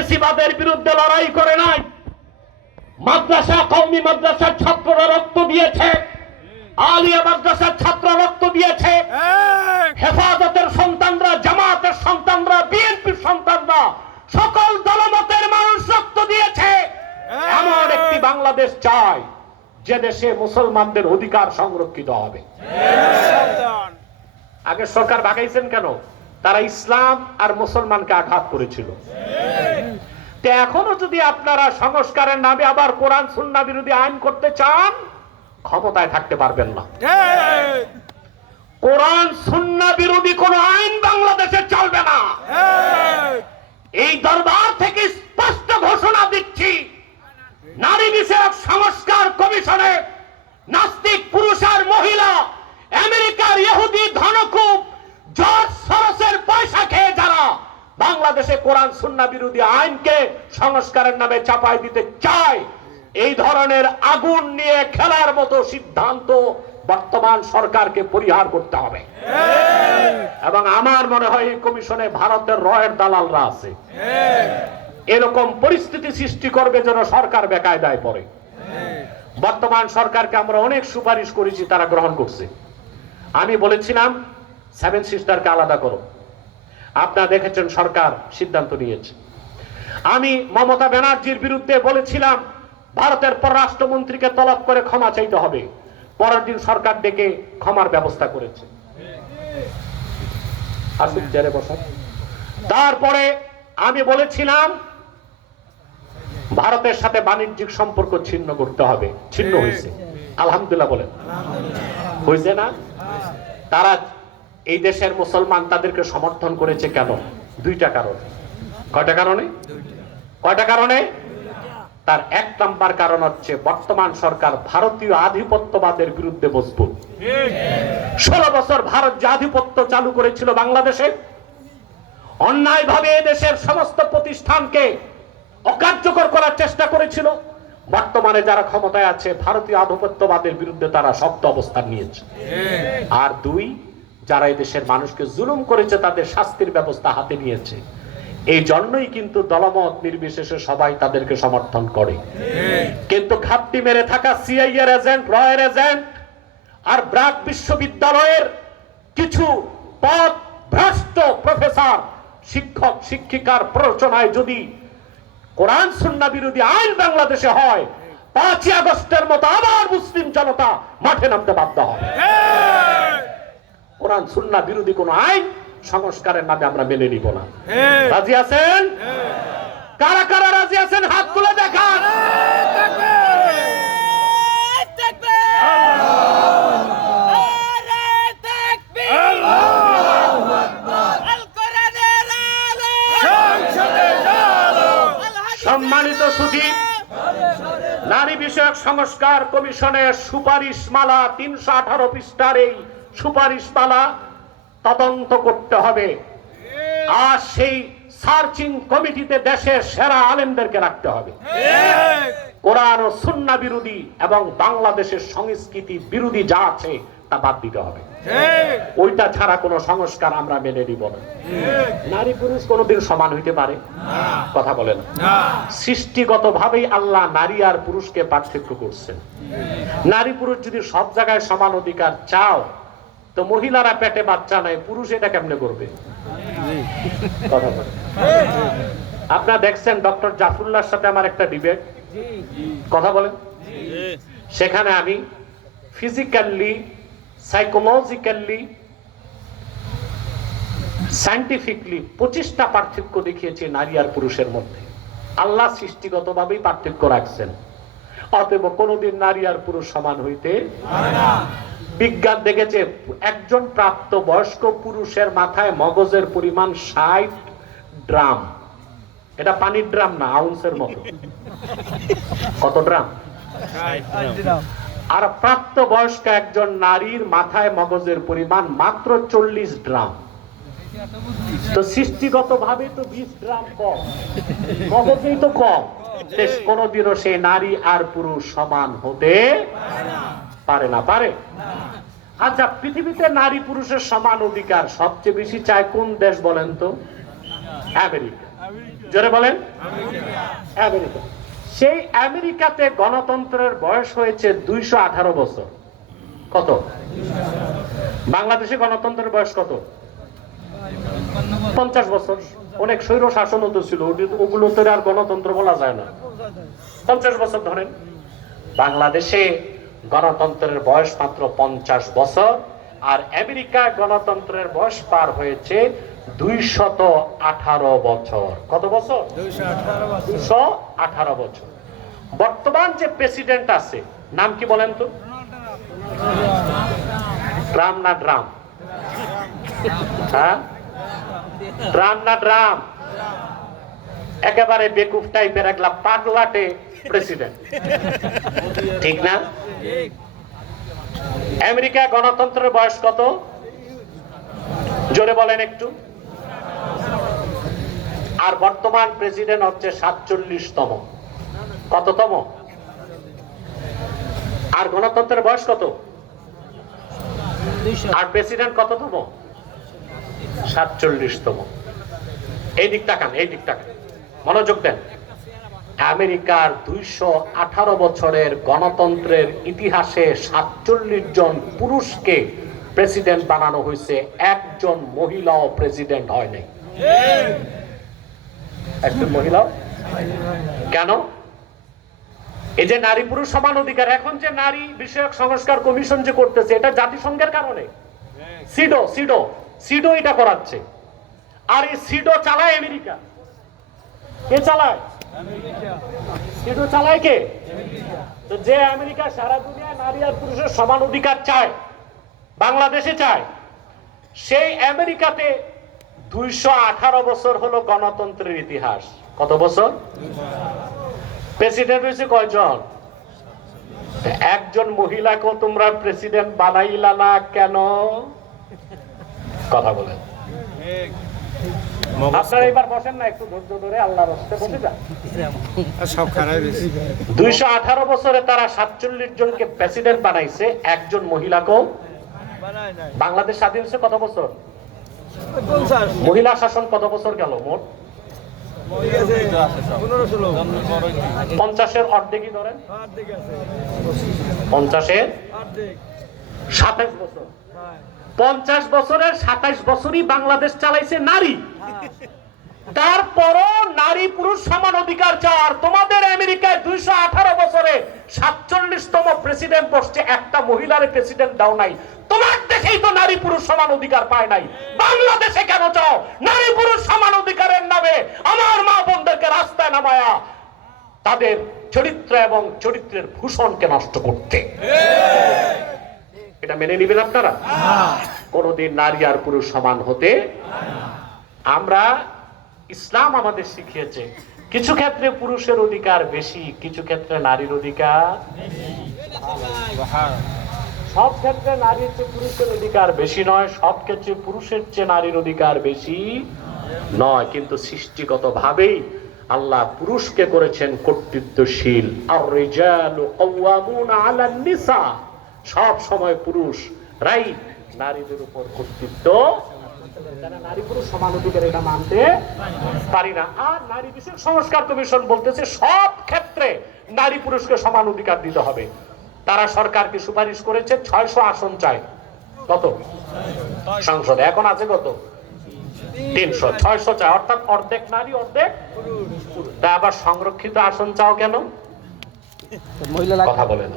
ফেসিবাদের বিরুদ্ধে লড়াই করে নাই। মাদ্রাসা, কওমি মাদ্রাসার ছাত্ররা রক্ত দিয়েছে, আলিয়া মাদ্রাসার ছাত্ররা রক্ত দিয়েছে, হেফাজতের সন্তানরা, জামাতের সন্তানরা, বিএনপির সন্তানরা, সকল দলমতের মানুষ রক্ত দিয়েছে। এমন একটি বাংলাদেশ চাই যে দেশে মুসলমানদের অধিকার সংরক্ষিত হবে। আগে সরকার ভাগাইছেন কেন? তারা ইসলাম আর মুসলমানকে আঘাত করেছিল। এখনো যদি আপনারা সংস্কারের নামে আবার কোরআন সুন্নাহ বিরোধী আইন করতে চান, ক্ষমতায় থাকতে পারবেন না। কোরআন সুন্নাহ বিরোধী কোন আইন বাংলাদেশে চলবে না। এই দরবার থেকে স্পষ্ট ঘোষণা দিচ্ছি, নারী বিষয়ক সংস্কার কমিশনে নাস্তিক পুরুষ আর মহিলা, আমেরিকার ইহুদি ধনকুব জর্জ সরোসের পয়সা খেয়ে যারা বাংলাদেশে কোরআন সুন্নাহ বিরোধী আইনকে সংস্কারের নামে চাপাই দিতে চায়, এই ধরনের আগুন নিয়ে খেলার মতো সিদ্ধান্ত বর্তমান সরকারকে পরিহার করতে হবে। এবং আমার মনে হয় এই কমিশনে ভারতের রয়ের দালালরা আছে, এরকম পরিস্থিতি সৃষ্টি করবে যেন সরকার বেকায়দায় পড়ে। বর্তমান সরকারকে আমরা অনেক সুপারিশ করেছি, তারা গ্রহণ করছে। আমি বলেছিলাম সেভেন সিস্টারকে আলাদা করো, আপনারা দেখেছেন সরকার সিদ্ধান্ত নিয়েছে। আমি মমতা ব্যানার্জির বিরুদ্ধে বলেছিলাম ভারতের পররাষ্ট্রমন্ত্রীকে তলব করে ক্ষমা চাইতে হবে, পরের দিন সরকার ডেকে ক্ষমার ব্যবস্থা করেছে। তারপরে আমি বলেছিলাম ভারতের সাথে বাণিজ্যিক সম্পর্ক ছিন্ন করতে হবে, ছিন্ন হয়েছে। আলহামদুলিল্লাহ বলেন, হয়েছে না? তারা এই দেশের মুসলমান তাদেরকে সমর্থন করেছে কেন? দুইটা কারণে। কয়টা কারণে? কয়টা কারণে? তার এক নাম্বার কারণ হচ্ছে বর্তমান সরকার ভারতীয় আধিপত্যবাদের বিরুদ্ধে মজবুত। 16 বছর ভারত যে আধিপত্য চালু করেছিল বাংলাদেশে, অন্যায়ভাবে দেশের সমস্ত প্রতিষ্ঠানকে অকার্যকর করার চেষ্টা করেছিল। বর্তমানে যারা ক্ষমতায় আছে ভারতীয় আধিপত্যবাদের বিরুদ্ধে তারা শক্ত অবস্থান নিয়েছে। আর দুই, যারা এই দেশের মানুষকে জুলুম করেছে তাদের শাস্তির ব্যবস্থা হাতে নিয়েছে। এই জন্যই কিন্তু দলমত নির্বিশেষে সবাই তাদেরকে সমর্থন করে। কিন্তু ঘাপটি মেরে থাকা সিআইএর এজেন্ট, রয়ের এজেন্ট আর ব্র্যাক বিশ্ববিদ্যালয়ের কিছু পদ ভ্রষ্ট প্রফেসর, শিক্ষক শিক্ষিকার প্ররোচনায় যদি কোরআন সুন্নাহ বিরোধী আইন বাংলাদেশে হয়, 5ই আগস্টের মতো আবার মুসলিম জনতা মাঠে নামতে বাধ্য হবে। কোরআন সুন্নাহ বিরোধী কোন আইন সংস্কারের নামে আমরা মেনে নিব না। রাজি আছেন? কারা কারা রাজি আছেন হাত তুলে দেখান। সম্মানিত সুধী, নারী বিষয়ক সংস্কার কমিশনের সুপারিশ মালা 318 পৃষ্ঠার এই সুপারিশ মালা তদন্ত করতে হবে। আর সেই সার্চিং কমিটিতে দেশের সেরা আলেমদেরকে রাখতে হবে। কোরআন ও সুন্নাহ বিরোধী এবং বাংলাদেশের সংস্কৃতি বিরোধী যা আছে তা বাদ দিতে হবে। ওইটা ছাড়া কোনো সংস্কার আমরা মেনে নিব না। নারী পুরুষ কোনোদিন সমান হইতে পারে? কথা বলেন। সৃষ্টিগতভাবেই আল্লাহ নারী আর পুরুষকে পার্থক্য করছেন। নারী পুরুষ যদি সব জায়গায় সমান অধিকার চাও, তো মহিলারা পেটে বাচ্চা নাই, পুরুষ এটা কেমনে করবে? কথা বলেন। আপনারা দেখছেন ডক্টর জাফরুল্লাহর সাথে আমার একটা ডিবেট, কথা বলেন। সেখানে আমি ফিজিক্যালি, সাইকোলজিক্যালি, সায়েন্টিফিকলি 25টা পার্থক্য দেখিয়েছে নারী আর পুরুষের মধ্যে। আল্লাহ সৃষ্টিগতভাবেই পার্থক্য রাখছেন, অতএব কোনোদিন নারী আর পুরুষ সমান হইতে পারে না। বিজ্ঞান দেখেছে একজন প্রাপ্ত বয়স্ক পুরুষের মাথায় মগজের পরিমাণ 60 ড্রাম। এটা পানির ড্রাম না, আউন্সের মতো। কত ড্রাম? আর প্রাপ্ত বয়স্ক একজন নারীর মাথায় মগজের পরিমাণ মাত্র 40 ড্রাম। তো সৃষ্টিগত ভাবে তো 20 ড্রাম কম, মগজেই তো কম। কোনদিনও সে নারী আর পুরুষ সমান হতে পারে না। পারে? আচ্ছা, পৃথিবীতে নারী পুরুষের সমান অধিকার সবচেয়ে বেশি চায় কোন দেশ বলেন তো? আমেরিকা। জোরে বলেন। আমেরিকা। সেই আমেরিকাতে গণতন্ত্রের বয়স হয়েছে 218 বছর। কত? বাংলাদেশে গণতন্ত্রের বয়স কত? 50 বছর। অনেক স্বৈর শাসন তো ছিল, ওগুলোতে আর গণতন্ত্র বলা যায় না। 50 বছর ধরেন। বাংলাদেশে গণতন্ত্রের বয়স মাত্র 50 বছর, আর আমেরিকা গণতন্ত্রের বয়স পার হয়েছে 218 বছর। কত বছর? 218 বছর। বর্তমান যে প্রেসিডেন্ট আছে নাম কি বলেন তো? ট্রাম্প না ড্রাম? হ্যাঁ, ট্রাম্প না ড্রাম? একেবারে বেকুফ টাইপের একলা পাগলাটে প্রেসিডেন্ট, ঠিক না? আমেরিকা গণতন্ত্রের বয়স কত? জোরে বলেন একটু। আর বর্তমান প্রেসিডেন্ট হচ্ছে 47তম। কততম? আর গণতন্ত্রের বয়স কত? আর প্রেসিডেন্ট কততম? 47তম। এই দিক তাকান, এই দিক তাকান, মনোযোগ দেন। আমেরিকার 218 বছরের গণতন্ত্রের ইতিহাসে 47 জন পুরুষকে প্রেসিডেন্ট বানানো হয়েছে, একজন মহিলাও প্রেসিডেন্ট হয় নাই। একজন মহিলাও? কেন? এই যে নারী পুরুষ সমান অধিকার, এখন যে নারী বিষয়ক সংস্কার কমিশন যে করতেছে, এটা জাতিসংঘের কারণে। সিডো সিডো সিডো এটা করাচ্ছে। আর এই সিডো চালায় আমেরিকা। কে চালায়? সিডো চালায় কে? তো যে আমেরিকা সারা দুনিয়ায় নারী আর পুরুষের সমান অধিকার চায়, বাংলাদেশে চায়, সেই আমেরিকাতে 218 বছর হলো গণতন্ত্রের ইতিহাস। কত বছর? প্রেসিডেন্ট হয়েছে কয়জন? একজন মহিলাকেও তোমরা প্রেসিডেন্ট বানাইলা না কেন? কথা বলেন। আপনারা এবার বসেন না, একটু ধৈর্য ধরে আল্লাহর রাস্তায় বসে যান। 218 বছরে তারা 47 জনকে প্রেসিডেন্ট বানাইছে, একজন মহিলাকেও। বাংলাদেশ স্বাধীন হয়েছে কত বছর? মহিলা শাসন কত বছর গেল মোট? 50-এর অর্ধেকই ধরেন, 50-এর 27 বছর। 50 বছরের 27 বছরই বাংলাদেশ চালাইছে নারী। তারপরও নারী পুরুষ সমান অধিকার চাওয়ার তোমাদের আমেরিকায় 218 বছরে 47তম প্রেসিডেন্ট বসছে, একটা মহিলার প্রেসিডেন্ট দাও নাই। তোমার দেশেই তো নারী পুরুষ সমান অধিকার পায় নাই, বাংলাদেশে কেন চাও নারী পুরুষ সমান অধিকারের নামে আমার মা বোনদেরকে রাস্তায় নামায়া তাদের চরিত্র এবং চরিত্রের ভূষণকে নষ্ট করতে? এটা মেনে নিবেন আপনারা? কোনদিন নারী আর পুরুষ সমান হতে আমরা, ইসলাম আমাদের শিখিয়েছে কিছু ক্ষেত্রে পুরুষের অধিকার বেশি, কিছু ক্ষেত্রে নারীর অধিকার। সব ক্ষেত্রে নারীর চেয়ে পুরুষের অধিকার বেশি নয়, সব ক্ষেত্রে পুরুষের চেয়ে নারীর অধিকার বেশি নয়, কিন্তু সৃষ্টিগত ভাবেই আল্লাহ পুরুষকে করেছেন কর্তৃত্বশীল। আর রিজালু কাওয়ামুনা আলান নিসা, সব সময় পুরুষ রাইট নারীদের উপর কর্তৃত্ব। নারী পুরুষ সমান অধিকার এটা মানতে পারি না। আর নারী বিষয়ক সংস্কার কমিশন বলতেছে সব ক্ষেত্রে নারী পুরুষকে সমান অধিকার দিতে হবে। তারা সরকারকে সুপারিশ করেছে 600 আসন চায়। কত সংসদে? এখন আছে কত? 300। 600 চায়, অর্থাৎ অর্ধেক নারী অর্ধেক পুরুষ। তা আবার সংরক্ষিত আসন চাও কেন? কথা বলে না।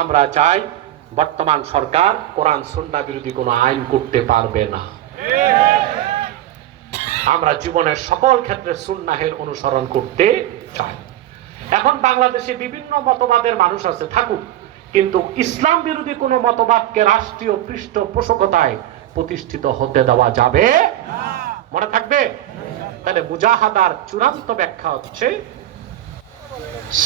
আমরা চাই বর্তমান সরকার কোরআন সুন্নাহ বিরোধী কোনো আইন করতে পারবে না। আমরা জীবনের সকল ক্ষেত্রে সুন্নাহের অনুসরণ করতে চাই। এখন বাংলাদেশে বিভিন্ন মতবাদের মানুষ আছে, থাকুক, কিন্তু ইসলাম বিরোধী কোনো মতবাদকে রাষ্ট্রীয় পৃষ্ঠপোষকতায় প্রতিষ্ঠিত হতে দেওয়া যাবে মনে থাকবে। তাহলে মুজাহাদার চূড়ান্ত ব্যাখ্যা হচ্ছে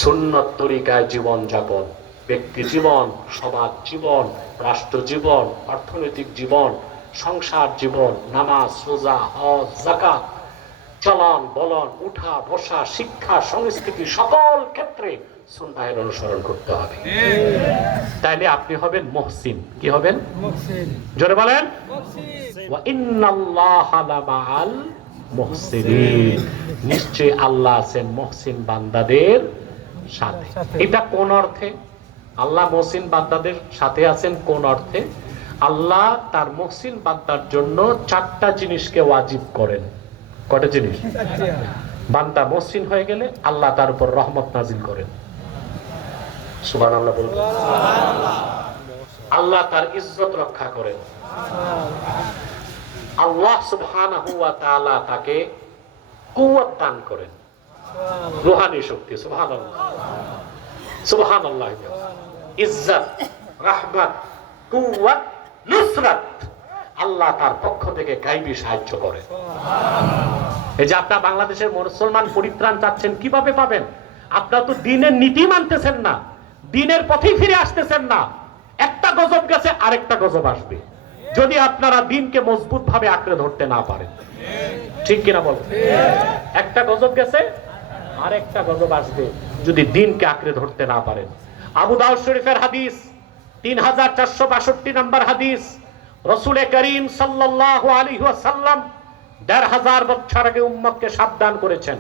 সুন্নত তরিকায় জীবন যাপন, ব্যক্তি জীবন, সমাজ জীবন, রাষ্ট্র জীবন, অর্থনৈতিক জীবন, সংসার জীবন, নামাজ, রোজা, হজ, যাকাত, চলন বলন, উঠা বসা, শিক্ষা, সংস্কৃতি, সকল ক্ষেত্রে সুন্নাহের অনুসরণ করতে হবে। তাইলে আপনি হবেন মুহসিন। কি হবেন? জোরে বলেন। ওয়া ইন্নাল্লাহা লামাআল মুহসিনিন, নিশ্চয়ই আল্লাহ আছেন মুহসিন বান্দাদের সাথে। এটা কোন অর্থে? আল্লাহ মুহসিন বান্দাদের সাথে আছেন কোন অর্থে? আল্লাহ তার মুহসিন বান্দার জন্য 4টা জিনিসকে ওয়াজিব করেন। কয়টা জিনিস? বান্দা মুহসিন হয়ে গেলে আল্লাহ তার উপর রহমত নাজিল করেন। সুবহানাল্লাহ বলুন। আল্লাহ তার ইজ্জত রক্ষা করেন। আল্লাহ সুবহানাহু ওয়া তাআলা তাকে কুওয়াত দান করেন, রূহানি শক্তি। সুবহানাল্লাহ, সুবহানাল্লাহ। ইজ্জত, রাহমাত, কুওয়াত, নুসরাত আল্লাহ তার পক্ষ থেকে গায়বী সাহায্য করেন। এই যে আপনারা বাংলাদেশের মুসলমান পরিত্রাণ চাচ্ছেন, কিভাবে পাবেন? আপনারা তো দ্বীনের নীতি মানতেছেন না, দ্বীনের পথেই ফিরে আসতেছেন না। একটা গজব গেছে, আরেকটা গজব আসবে যদি আপনারা দ্বীনকে মজবুত ভাবে আঁকড়ে ধরতে না পারেন। ঠিক কিনা বলেন? একটা গজব গেছে, আরেকটা গজব আসবে যদি দ্বীনকে আঁকড়ে ধরতে না পারেন। আবু দাউদ শরীফের হাদিস 3462 নম্বর হাদিস, রাসূল করিম সাল্লাল্লাহু আলাইহি ওয়াসাল্লাম 1500 বছর আগে উম্মতকে সাবধান করেছেন,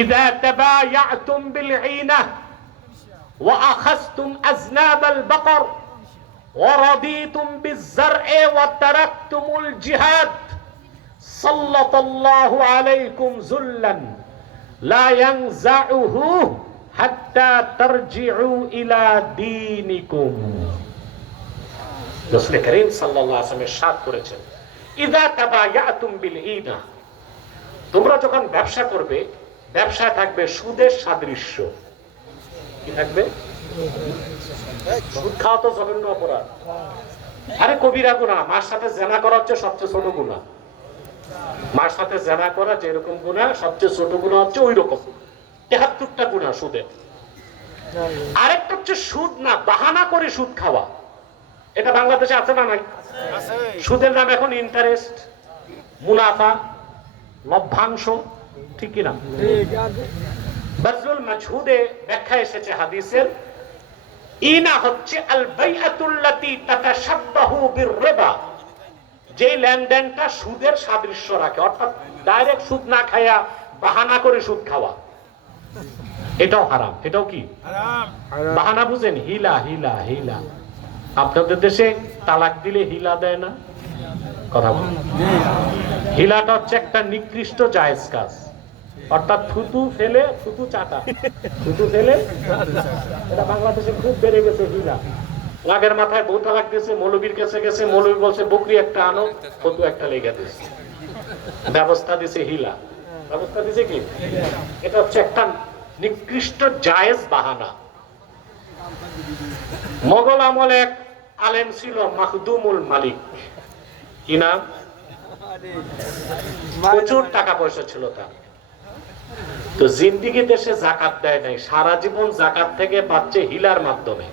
ইযা তাবায়াতুম বিল ঈনাহ ওয়া আখাযতুম আযনাবাল বাকর ওয়া রাদিতুম বিয-যার'i ওয়া তারাকতুমুল জিহাদ সাল্লাল্লাহু আলাইকুম যুল্লান লা ইয়ানজাউহু হাত্তা তারজিউ ইলা দীনিকুম। রাসূল করিম সাল্লাল্লাহু আলাইহি ওয়াসাল্লাম ইরশাদ করেছেন, ইযা তাবায়াতুম বিল ঈনাহ, তোমরা যখন ব্যবসা করবে, ব্যবসায় থাকবে সুদের সাদৃশ্য। কি থাকবে? সুদ খাওয়া তো জঘন্য অপরাধ। আরে কবিরা গুনাহ। মার সাথে জেনা করা হচ্ছে সবচেয়ে ছোট গুনাহ। মার সাথে জেনা করা যেরকম গুনাহ, সবচেয়ে ছোট গুনাহ হচ্ছে ওই রকম 73টা গুনাহ সুদে। আরেকটা হচ্ছে সুদ না, বাহানা করে সুদ খাওয়া। এটা বাংলাদেশে আছে না নাই? সুদের নাম এখন ইন্টারেস্ট, মুনাফা, লভ্যাংশ। ঠিক কিনা? বাজলুল মাজহুদে ব্যাখ্যা এসেছে হাদিসের, ইনা হচ্ছে আল বাইআতুল্লাতী তাতাশাব্বাহু বির-রিবা, যে লেনদেনটা সুদের সাদৃশ্য রাখে, অর্থাৎ ডাইরেক্ট সুদ না খায়া বাহানা করে সুদ খাওয়া, এটাও হারাম। এটাও কি হারাম? বাহানা বুঝেন? হিলা, হিলা, হিলা। আপনাদের দেশে তালাক দিলে হিলা দেয় না? কথা বলেন। হিলাটা হচ্ছে একটা নিকৃষ্ট জায়েজ কাজ, অর্থাৎ থুতু ফেলে থুতু চাটা, থুতু ফেলে। এটা বাংলাদেশে খুব বেড়ে গেছে হিলা। আগের মাথায় বউ তালাক দিয়েছে, মৌলবীর কাছে গেছে, মৌলবী বলছে বকরি একটা আনো, থুতু একটা লেগে দিয়েছে, ব্যবস্থা দিছে হিলা। ব্যবস্থা দিছে কি? এটা হচ্ছে একটা নিকৃষ্ট জায়েজ বাহানা। মোগল আমলে এক আলেম ছিল মাখদুমুল মালিক। কি নাম? প্রচুর টাকা পয়সা ছিল তার। তো জিন্দিগি দেশে জাকাত দেয় নাই, সারা জীবন জাকাত থেকে পাচ্ছে হিলার মাধ্যমে।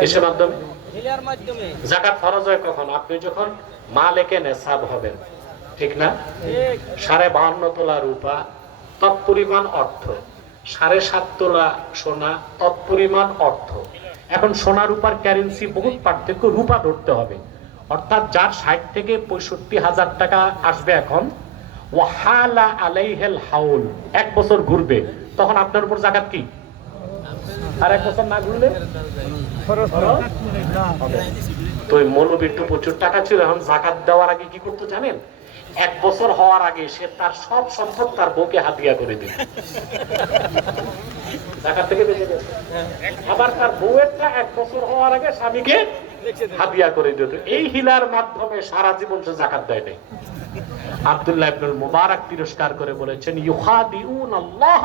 কিসের মাধ্যমে? হিলার মাধ্যমে। জাকাত ফরজ হয় কখন? আপনি যখন মালিকে নেসাব হবেন, ঠিক না? 52.5 তোলা রূপা, তৎপরিমাণ অর্থ। 7.5 তোলা সোনা, তৎপরিমাণ অর্থ। এখন সোনা রূপার কারেন্সি বহুত পার্থক্য, রূপা ধরতে হবে। অর্থাৎ যার 60 থেকে 65,000 টাকা আসবে এখন, ওয়াহালা আলাইহিল হাউল, 1 বছর ঘুরবে, তখন আপনার উপর জাকাত কি? আর 1 বছর না ঘুরলে তো ওই মৌলবীর তো প্রচুর টাকা ছিল, এখন জাকাত দেওয়ার আগে কি করতে জানেন? 1 বছর হওয়ার আগে সে তার সব সম্পদ তার বউকে হাদিয়া করে দিল, জাকাত থেকে বেঁচে গেছে। আবার তার বউয়েরটা 1 বছর হওয়ার আগে স্বামীকে হাদিয়া করে দিত। এই হিলার মাধ্যমে সারা জীবন সে জাকাত দেয় নাই। আব্দুল্লাহ ইবনুল মুবারক তিরস্কার করে বলেছেন, ইউখাদিউনাল্লাহ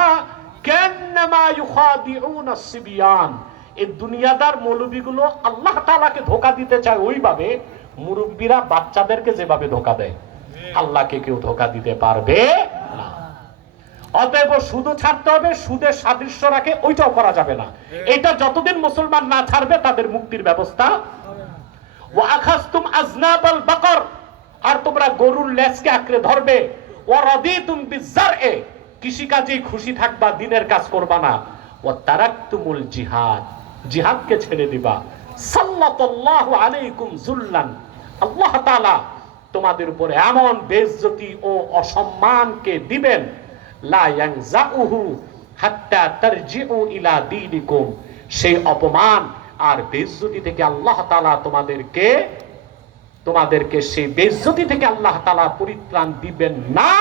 কান্নামা ইউখাদিউনাস সিবিয়ান, এই দুনিয়াদার মৌলবীগুলো আল্লাহ তাআলাকে ধোঁকা দিতে চায় ওইভাবে মুরব্বীরা বাচ্চাদেরকে যেভাবে ধোঁকা দেয়, আল্লাহকে কেউ ধোঁকা দিতে পারবে না। অতএব সুদ ছাড়তে হবে, সুদের সাদৃশ্য রাখে ওইটাও করা যাবে না। এটা যতদিন মুসলমান না ছাড়বে তাদের মুক্তির ব্যবস্থা। ওয়া আখাযতুম আযনাবাল বাকর, আর তোমরা গরুর লেজকে আঁকড়ে ধরবে। ওয়া রাদিতুম বিয-যার'i, কৃষিকাজেই খুশি থাকবা, দিনের কাজ করবা না। ওয়া তারাকতুমুল জিহাদ, জিহাদকে ছেড়ে দিবা। সাল্লাল্লাহু আলাইকুম যুল্লান, আল্লাহ তাআলা তোমাদের উপর এমন বেইজ্জতি ও অসম্মানকে দিবেন, লা ইয়ানজাউহু হাত্তা তারজিউ ইলা দীনিকুম, সেই অপমান আর বেইজ্জতি থেকে আল্লাহ তাআলা তোমাদেরকে সেই বেইজ্জতি থেকে আল্লাহ তাআলা পরিত্রাণ দিবেন না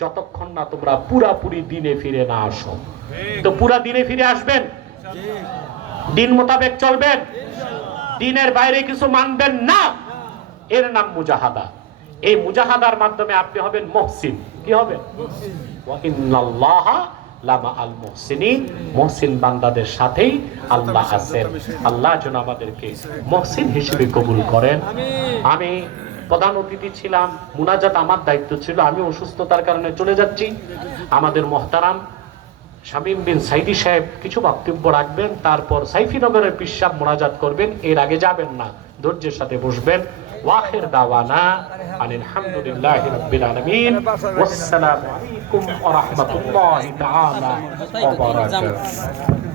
যতক্ষণ না তোমরা পুরাপুরি দিনে ফিরে না আসো। তো পুরা দিনে ফিরে আসবেন, দিন মোতাবেক চলবেন, দিনের বাইরে কিছু মানবেন না, এর নাম মুজাহাদা। এই মুজাহাদার মাধ্যমে আপনি হবেন মুহসিন। কি হবেন? ওয়া ইন্নাল্লাহা লামা আল মুহসিনিন, মুহসিন বান্দাদের সাথেই আল্লাহ আছেন। আল্লাহ যেন আমাদেরকে মুহসিন হিসেবে কবুল করেন। আমি প্রধান অতিথি ছিলাম, মুনাজাত আমার দায়িত্ব ছিল, আমি অসুস্থতার কারণে চলে যাচ্ছি। আমাদের মুহতারাম শামীম বিন সাইদি সাহেব কিছু বক্তব্য রাখবেন, তারপর সাইফিনগরের পীর সাহেব মুনাজাত করবেন। এর আগে যাবেন না, ধৈর্যের সাথে বসবেন। ওয়াখির দাওয়ানা আনিল হামদুলিল্লাহি রাব্বিল আলামিন, ওয়াসসালামু আলাইকুম ওয়া রাহমাতুল্লাহি তাআলা ওয়া বারাকাতুহু।